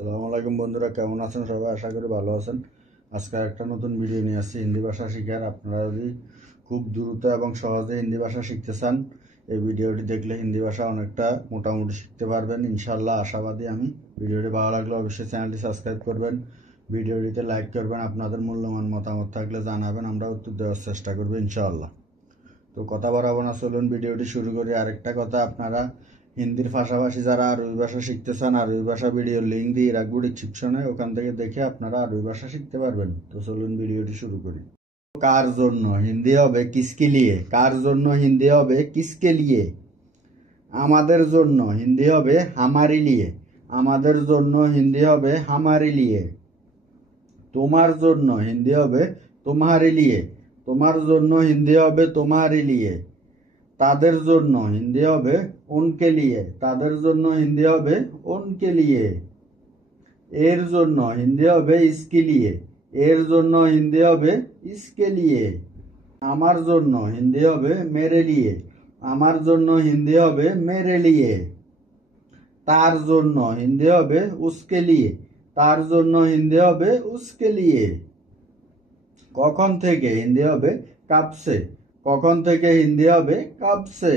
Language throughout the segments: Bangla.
আসসালামু আলাইকুম বন্ধুরা, কেমন আছেন সবাই? আশা করি ভালো আছেন। আজকে একটা নতুন ভিডিও নিয়ে আসছি হিন্দি ভাষা শিখার। আপনারা যদি খুব দ্রুত এবং সহজে হিন্দি ভাষা শিখতে চান, এই ভিডিওটি দেখলে হিন্দি ভাষা অনেকটা মোটামুটি শিখতে পারবেন ইনশাল্লাহ, আশাবাদী আমি। ভিডিওটি ভালো লাগলে অবশ্যই চ্যানেলটি সাবস্ক্রাইব করবেন, ভিডিওটিতে লাইক করবেন, আপনাদের মূল্যবান মতামত থাকলে জানাবেন, আমরা উত্তর দেওয়ার চেষ্টা করবো ইনশাআল্লাহ। তো কথা বাড়াবো না, চলুন ভিডিওটি শুরু করি। আরেকটা কথা, আপনারা হিন্দির পাশাপাশি যারা আরবি ভাষা শিখতে চান, আরবি ভাষা ভিডিও লিঙ্ক দিয়ে রাখবো ডিসক্রিপশনে, ওখান থেকে দেখে আপনারা আরবি ভাষা শিখতে পারবেন। তো চলুন ভিডিওটি শুরু করি। কার জন্য হিন্দি হবে কিসকে লিয়ে, কার জন্য হিন্দি হবে কিসকে লিয়ে। আমাদের জন্য হিন্দি হবে হামারি লিয়ে, আমাদের জন্য হিন্দি হবে হামারি লিয়ে। তোমার জন্য হিন্দি হবে তোমারি লিয়ে, তোমার জন্য হিন্দি হবে তোমারি লিয়ে। তাদের জন্য হিন্দি হবে উনকে লিয়ে, তাদের জন্য হিন্দি হবে উনকে লিয়ে। এর জন্য হিন্দি হবে ইসকে লিয়ে, এর জন্য হিন্দি হবে ইসকে লিয়ে। আমার জন্য হিন্দি হবে মেরে লিয়ে, আমার জন্য হিন্দি হবে মেরে লিয়ে। তার জন্য হিন্দি হবে উসকে লিয়ে, তার জন্য হিন্দি হবে উসকে লিয়ে। কখন থেকে হিন্দি হবে কাবসে, কখন থেকে হিন্দি হবে কাবসে।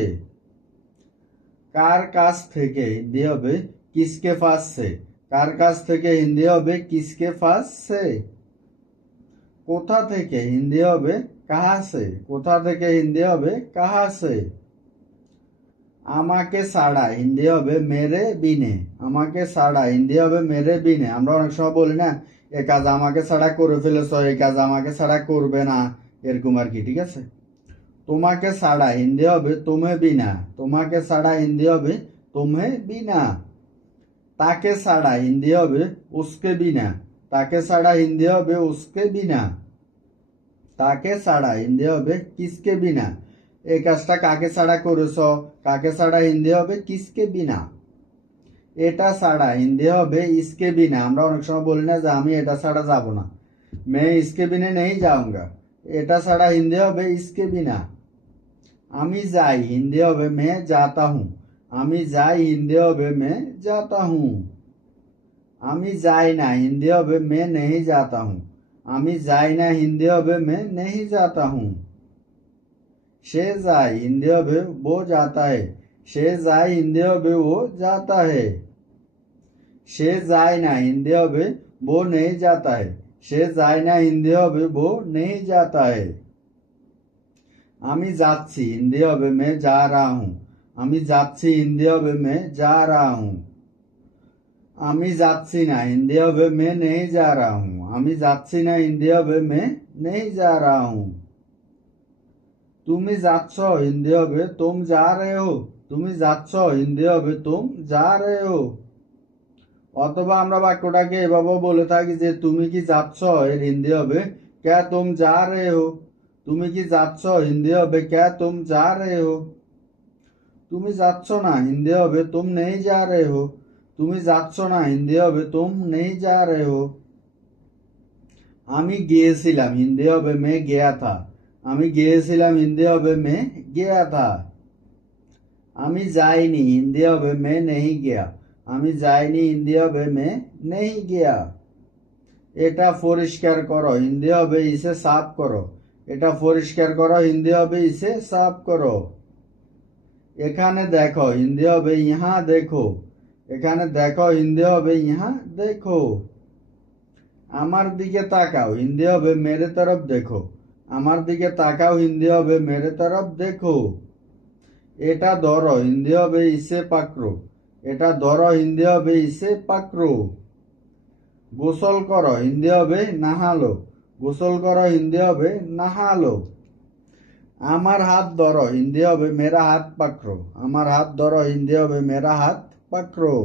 কার কাছ থেকে হিন্দি হবে কিসকে পাস সে, কার কাছ থেকে হিন্দি হবে কিসকে পাস সে। কোথা থেকে হিন্দি হবে কাহা সে, কোথা থেকে হিন্দি হবে কাহা সে। আমাকে ছাড়া হিন্দি হবে মেরে বিনে, আমাকে ছাড়া হিন্দি হবে মেরে বিনে। আমরা অনেক সময় বলি না, এ কাজ আমাকে ছাড়া করে ফেলেছ, এই কাজ আমাকে ছাড়া করবে না, এরকম আর কি, ঠিক আছে। তোমাকে ছাড়া হিন্দি হবে তুমি বিনা, তোমাকে ছাড়া হিন্দি হবে তুমি বিনা। তাকে ছাড়া হিন্দি হবে উসকে বিনা, তাকে ছাড়া হিন্দি হবে উসকে বিনা। তাকে ছাড়া হিন্দি হবে কিসকে বিনা, এই কাজটা কাকে ছাড়া করেছ, কাকে ছাড়া হিন্দি হবে কিসকে বিনা। এটা ছাড়া হিন্দি হবে ইসকে বিনা। আমরা অনেক সময় বলি না যে আমি এটা ছাড়া যাব না, मैं इसके बिना नहीं जाऊंगा, এটা ছাড়া হিন্দি হবে ইসকে বিনা। আমি যাই হিন্দি হবে मैं जाता हूँ, আমি যাই হিন্দি হবে मैं जाता हूँ। আমি যাই না হিন্দি হবে मैं नहीं जाता हूँ, আমি যাই না হিন্দি হবে मैं नहीं जाता हूँ। সে যায় হিন্দি হবে वो जाता है, সে যায় হিন্দি হবে वो जाता है। সে যায় না হিন্দি হবে वो नहीं जाता है, সে যায় না হিন্দি হবে वो नहीं जाता है। আমি যাচ্ছি হিন্দি হবে मैं जा रहा हूँ, আমি যাচ্ছি হিন্দি হবে मैं जा रहा हूँ। আমি যাচ্ছি না হিন্দি হবে मैं नहीं जा रहा हूँ, আমি যাচ্ছি না হিন্দি হবে मैं नहीं जा रहा हूँ। তুমি যাচ্ছ হিন্দি হবে तुम जा रहे हो, তুমি যাচ্ছ হিন্দি হবে तुम जा रहे हो। অথবা আমরা বাক্যটাকে এভাবেও বলে থাকি যে তুমি কি যাচ্ছ, এর হিন্দি হবে क्या तुम जा रहे हो, তুমি কি যাচ্ছ হিন্দি হবে क्या तुम जा रहे हो। তুমি যাচ্ছ না হিন্দি হবে तुम नहीं जा रहे हो, তুমি যাচ্ছ না হিন্দি হবে तुम नहीं जा रहे हो। আমি গিয়েছিলাম হিন্দি হবে मैं गया था, আমি গিয়েছিলাম হিন্দি হবে मैं गया था। আমি যাইনি হিন্দি হবে मैं नहीं गया, আমি যাইনি হিন্দি হবে मैं नहीं गया। এটা পরিষ্কার করো হিন্দি হবে ইসে সাফ করো, এটা পরিষ্কার করো হিন্দি হবে ইসে সাফ করো। এখানে দেখো হিন্দি হবে ইহা দেখো, এখানে দেখো হিন্দি হবে ইহা দেখো। আমার দিকে তাকাও হিন্দি হবে মেরে তরফ দেখো, আমার দিকে তাকাও হিন্দি হবে মেরে তরফ দেখো। এটা ধরো হিন্দি হবে ইসে পাকড়ো, এটা ধরো হিন্দি হবে ইসে পাকড়ো। গোসল করো হিন্দি হবে নাহালো, গোসল করো হিন্দি হবে নাহালো। আমার হাত ধরো হিন্দি হবে মেরা হাত পাকড়ো, আমার হাত ধরো হিন্দি হবে মেরা হাত পাকড়ো।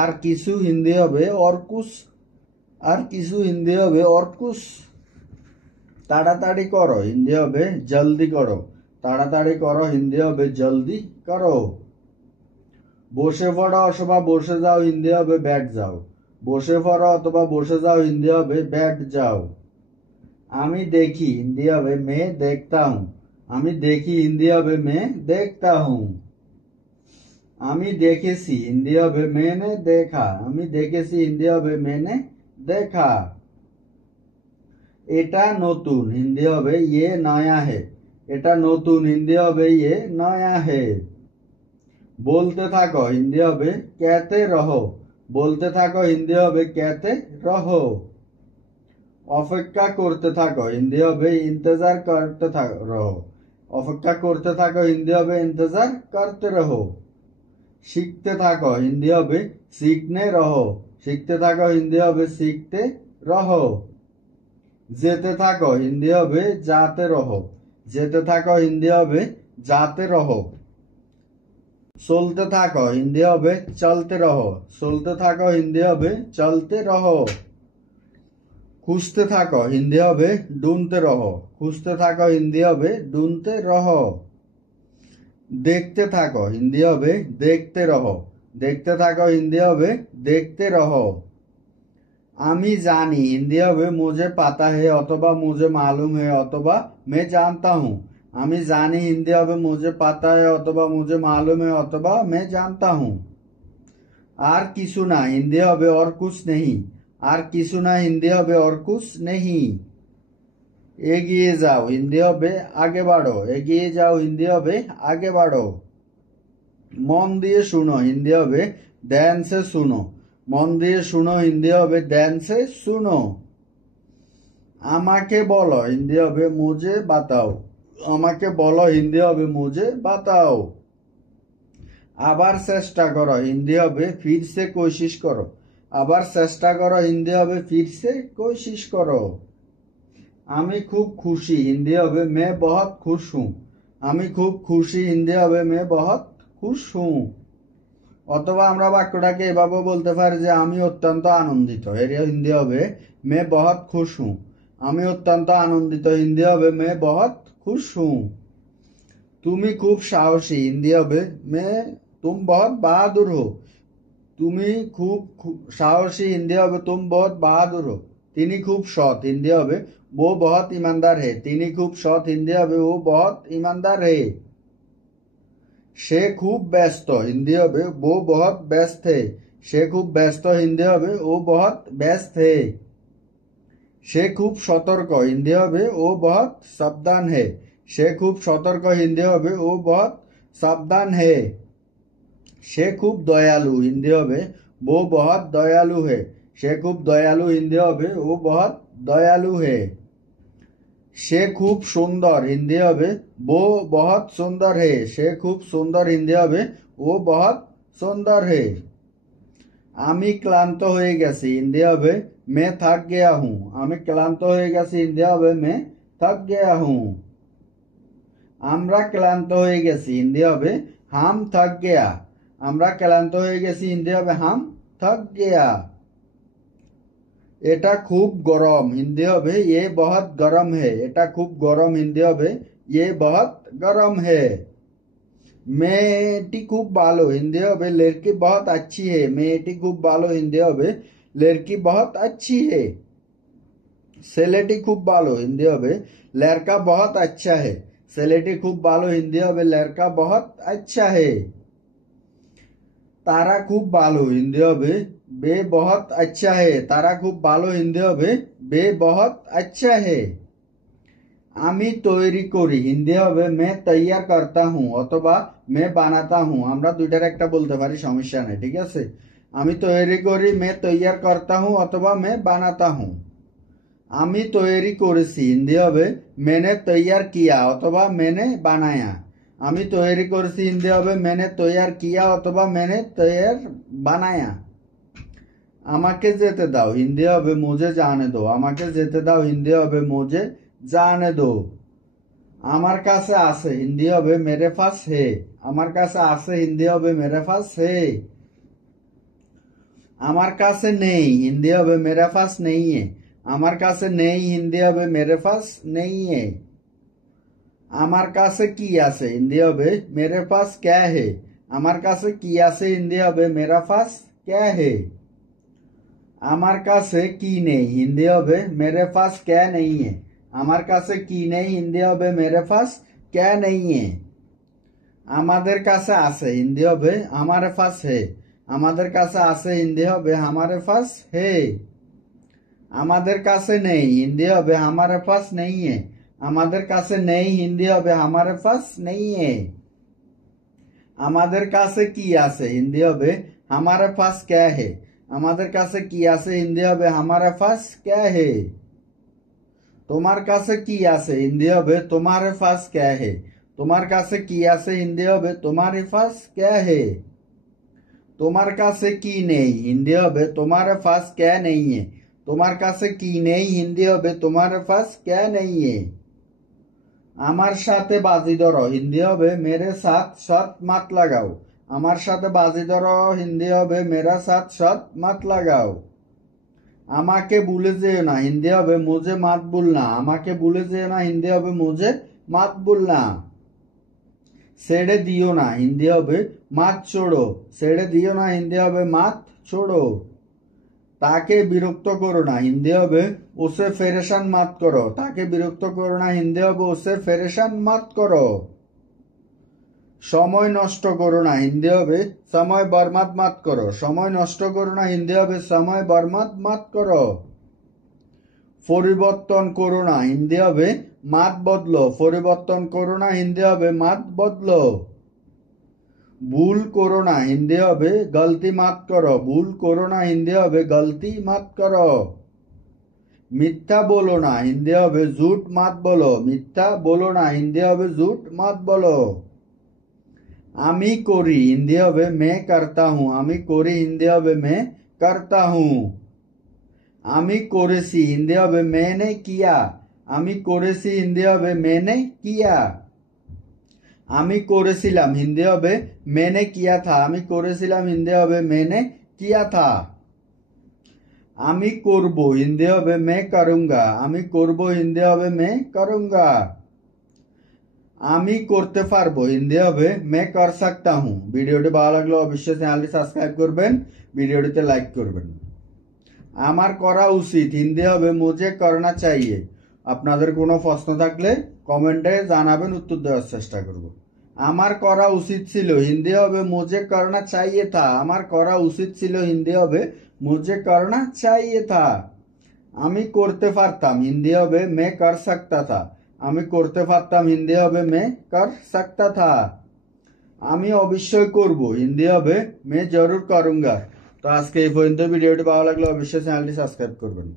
আর কিছু হিন্দি হবে অরকুশ, আর কিছু হিন্দি হবে অরকুশ। তাড়াতাড়ি করো হিন্দি হবে জলদি করো, তাড়াতাড়ি করো হিন্দি হবে জলদি করো। বসে পড়ো অথবা বসে যাও হিন্দি হবে बैठ যাও, বসে পড়ো অথবা বসে যাও হিন্দি হবে बैठ যাও। আমি দেখি হিন্দি হবে मैं देखता हूँ, আমি দেখি হিন্দি হবে मैं देखता हूँ। আমি দেখেছি হিন্দি হবে मैंने देखा। আমি দেখেছি হিন্দি হবে मैंने देखा। এটা নতুন হিন্দি হবে ये नया है। এটা নতুন হিন্দি হবে ये नया है। বলতে থাকো হিন্দি হবে कहते रहो। বলতে থাকো হিন্দি হবে कहते रहो। অপেক্ষা করতে থাকো হিন্দি হবে इंतजार करते रहो। অপেক্ষা করতে থাকো হিন্দি হবে इंतजार करते रहो। শিখতে থাকো হিন্দি হবে सीखने रहो। শিখতে থাকো হিন্দি হবে सीखते रहो। যেতে থাকো হিন্দি হবে जाते रहो। যেতে থাকো হিন্দি হবে जाते रहो। চলতে থাকো হিন্দি হবে चलते रहो। চলতে থাকো হিন্দি হবে चलते रहो। খুঁজতে থাকো হিন্দি হবে ढूंढते रहो। খুঁজতে থাকো হিন্দি হবে ढूंढते रहो। দেখতে থাকো হিন্দি হবে देखते रहो। দেখতে থাকো হিন্দি হবে देखते रहो। আমি জানি হিন্দি হবে मुझे पता है অথবা मुझे मालूम है অথবা मैं जानता हूँ। আমি জানি হিন্দি হবে मुझे पता है অথবা मुझे मालूम है অথবা मैं जानता हूँ। আর কিছু না হিন্দি হবে और कुछ नहीं। আর কিছু না হিন্দি হবে और कुछ नहीं। এগিয়ে যাও হিন্দি হবে আগে বাড়ো। এগিয়ে যাও হিন্দি হবে আগে বাড়ো। মন দিয়ে শুনো হিন্দি হবে ध्यान से सुनो। মন দিয়ে শুনো হিন্দি হবে ध्यान से सुनो। আমাকে বলো হিন্দি হবে मुझे बताओ। আমাকে বলো হিন্দি হবে मुझे बताओ। আবার চেষ্টা করো হিন্দি হবে फिर से कोशिश करो। আবার চেষ্টা করো হিন্দি হবে फिर से कोशिश करो। আমি খুব খুশি হিন্দি হবে मैं बहुत खुश हूँ। আমি খুব খুশি হিন্দি হবে मैं बहुत खुश हूँ। অথবা আমরা বাক্যটাকে এভাবে বলতে পারি যে আমি অত্যন্ত আনন্দিত। এর হিন্দি হবে मैं बहुत खुश हूँ। আমি অত্যন্ত আনন্দিত হিন্দি হবে मैं बहुत खुश हूँ। তুমি খুব সাহসী হিন্দি হবে मैं तुम बहुत बहादुर हो। তুমি খুব সাহসী হিন্দি হবে तुम बहुत बहादुर हो। তিনি খুব সৎ হিন্দি হবে वो बहुत ईमानदार है। তিনি খুব সৎ হিন্দি হবে वो बहुत ईमानदार है। সে খুব ব্যস্ত হিন্দি হবে वो बहुत व्यस्त है। সে খুব ব্যস্ত হিন্দি হবে वो बहुत व्यस्त है। সে খুব সতর্ক হিন্দি হবে वो बहुत सावधान है। সে খুব সতর্ক হিন্দি হবে वो बहुत सावधान है। সে খুব দয়ালু হিন্দি হবে वो बहुत दयालु है। সে খুব দয়ালু হিন্দি হবে वो बहुत दयालु है। সে খুব সুন্দর হিন্দি হবে वो बहुत सुंदर है। সে খুব সুন্দর হিন্দি হবে वो बहुत सुंदर है। আমি ক্লান্ত হয়ে গেছি হিন্দি হবে मैं थक गया हूँ। আমি ক্লান্ত হয়ে গেছি হিন্দি হবে मैं थक गया हूँ। আমরা ক্লান্ত হয়ে গেছি হিন্দি হবে हम थक गया। আমরা ক্লান্ত হয়ে গেছি হিন্দি হবে हम थक गया। এটা খুব গরম হিন্দি হবে ये बहुत गरम है। এটা খুব গরম হিন্দি হবে ये बहुत गरम है। মেয়েটি খুব ভালো হিন্দি হবে लड़की बहुत अच्छी है। মেয়েটি খুব ভালো হিন্দি হবে लड़की बहुत अच्छी है। ছেলেটি খুব ভালো হিন্দি হবে लड़का बहुत अच्छा है। ছেলেটি খুব ভালো হিন্দি হবে लड़का बहुत अच्छा है। তারা খুব ভালো হিন্দি হবে वे बहुत अच्छा है। তারা খুব ভালো হিন্দি হবে वे बहुत अच्छा है। আমি তৈরি করি হিন্দি হবে मैं तैयार करता हूँ অথবা मैं বানাতা हूँ। আমরা দুইটার একটা বলতে পারি সমস্যা নেই ঠিক আছে। আমি তৈরি করি मैं तैयार करता हूँ অথবা मैं বানাতা हूँ। আমি তৈরি করেছি হিন্দি হবে मैंने तैयार किया অথবা मैंने বানায়া। আমি তৈরি করেছি হিন্দি হবে मैंने तैयार किया অথবা मैंने तैयार বানায়া। আমাকে যেতে দাও হিন্দি হবে मुझे जाने दो। আমাকে যেতে দাও হিন্দি হবে मुझे जाने दो। আমার কাছে আছে হিন্দি হবে मेरे पास है। আমার কাছে আছে হিন্দি হবে मेरे पास है। আমার কাছে নেই হিন্দি হবে मेरे पास नहीं है। আমার কাছে নেই হিন্দি হবে मेरे पास नहीं है। আমার কাছে কি আছে হিন্দি হবে मेरे पास क्या है। আমার কাছে কি আছে হিন্দি হবে मेरा पास क्या है। আমার কাছে কি নেই হিন্দি হবে मेरे पास क्या नहीं है। আমার কাছে কি নেই হিন্দি হবে मेरे पास क्या नहीं है। আমাদের কাছে আছে হিন্দি হবে हमारे पास है। আমাদের কাছে আছে হিন্দি হবে हमारे पास है। আমাদের কাছে নেই হিন্দি হবে हमारे पास नहीं है। আমাদের কাছে নেই হিন্দি হবে हमारे पास नहीं है। আমাদের কাছে কি আছে হিন্দি হবে हमारे पास क्या है। আমাদের কাছে কি আছে হিন্দি হবে हमारे पास क्या है। তোমার কাছে কি আছে হিন্দি হবে तुम्हारे पास क्या है। তোমার কাছে কি আছে হিন্দি হবে तुम्हारे पास क्या है। তোমার কাছে কি নেই হিন্দি হবে तुम्हारे पास क्या नहीं है। তোমার কাছে কি নেই হিন্দি হবে तुम्हारे पास क्या नहीं है। আমার সাথে বাজি ধরো হিন্দি হবে मेरे साथ शर्त मत लगाओ। আমার সাথে বাজি ধরো হিন্দি হবে मेरा साथ शर्त मत लगाओ। আমাকে ভুলে যেও না হিন্দি হবে मुझे मत भूलना। আমাকে ভুলে যেও না হিন্দি হবে मुझे मत भूलना। ছেড়ে দিও না হিন্দি হবে मत छोड़ो। ছেড়ে দিও না হিন্দি হবে मत छोड़ो। তাকে বিরক্ত করো না হিন্দি হবে उसे परेशान मत करो। তাকে বিরক্ত করো না হিন্দি হবে उसे परेशान मत करो। সময় নষ্ট করো না হিন্দি হবে समय बर्बाद मत करो। সময় নষ্ট করো না হিন্দি হবে समय बर्बाद मत करो। পরিবর্তন করো না হিন্দি হবে मत बदलो। পরিবর্তন করো না হিন্দি হবে मत बदलो। ভুল করো না হিন্দি হবে गलती मत करो। ভুল করো না হিন্দি হবে गलती मत करो। মিথ্যা বলো না হিন্দি হবে झूठ मत बोलो। মিথ্যা বলো না হিন্দি হবে झूठ मत बोलो। আমি করি হিন্দি হবে मैं करता हूँ। আমি করি হিন্দি হবে मैं करता हूँ। আমি করেছি হিন্দি হবে मैंने किया। আমি করেছি হিন্দি হবে मैंने किया। আমি করেছিলাম হিন্দি হবে मैंने किया था। আমি করেছিলাম হিন্দি হবে मैंने किया था। আমি করব হিন্দি হবে मैं करूंगा। আমি করব হিন্দি হবে मैं करूंगा। আমি করতে পারবো হিন্দি হবে मैं कर सकता हूँ। ভিডিওটি ভালো লাগলে অবশ্যই চ্যানেলটি সাবস্ক্রাইব করবেন, ভিডিওটিতে লাইক করবেন। আমার করা উচিত হিন্দি হবে मुझे करना चाहिए। আপনাদের কোনো প্রশ্ন থাকলে কমেন্টে জানাবেন, উত্তর দেওয়ার চেষ্টা করব। আমার করা উচিত ছিল হিন্দি হবে मुझे करना चाहिए था। আমার করা উচিত ছিল হিন্দি হবে मुझे करना चाहिए था। আমি করতে পারতাম হিন্দি হবে मैं कर सकता था। আমি করতে পারতাম হিন্দি হবে मैं कर सकता था। আমি অবশ্যই করব হিন্দি হবে मैं जरूर करूंगा। তো আজকে এই পর্যন্ত। ভিডিওটি ভালো লাগলে অবশ্যই চ্যানেলটি সাবস্ক্রাইব করবেন।